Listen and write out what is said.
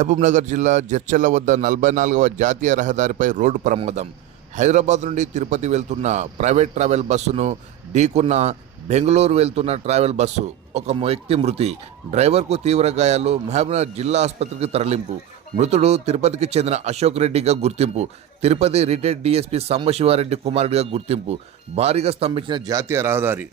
మహబూబ్నగర్ జిల్లా జడ్చర్ల వద్ద 44వ జాతీయ రహదారిపై రోడ్డు ప్రమాదం. హైదరాబాద్ నుండి తిరుపతి వెళ్తున్న ప్రైవేట్ ట్రావెల్ బస్సును ఢీకున్న బెంగళూరు వెళ్తున్న ట్రావెల్ బస్సు. ఒక వ్యక్తి మృతి, డ్రైవర్కు తీవ్ర గాయాలు. మహబూబ్నగర్ జిల్లా ఆసుపత్రికి తరలింపు. మృతుడు తిరుపతికి చెందిన అశోక్ రెడ్డిగా గుర్తింపు. తిరుపతి రిటైర్డ్ డీఎస్పీ సాంబశివారెడ్డి కుమారుడిగా గుర్తింపు. భారీగా స్తంభించిన జాతీయ రహదారి.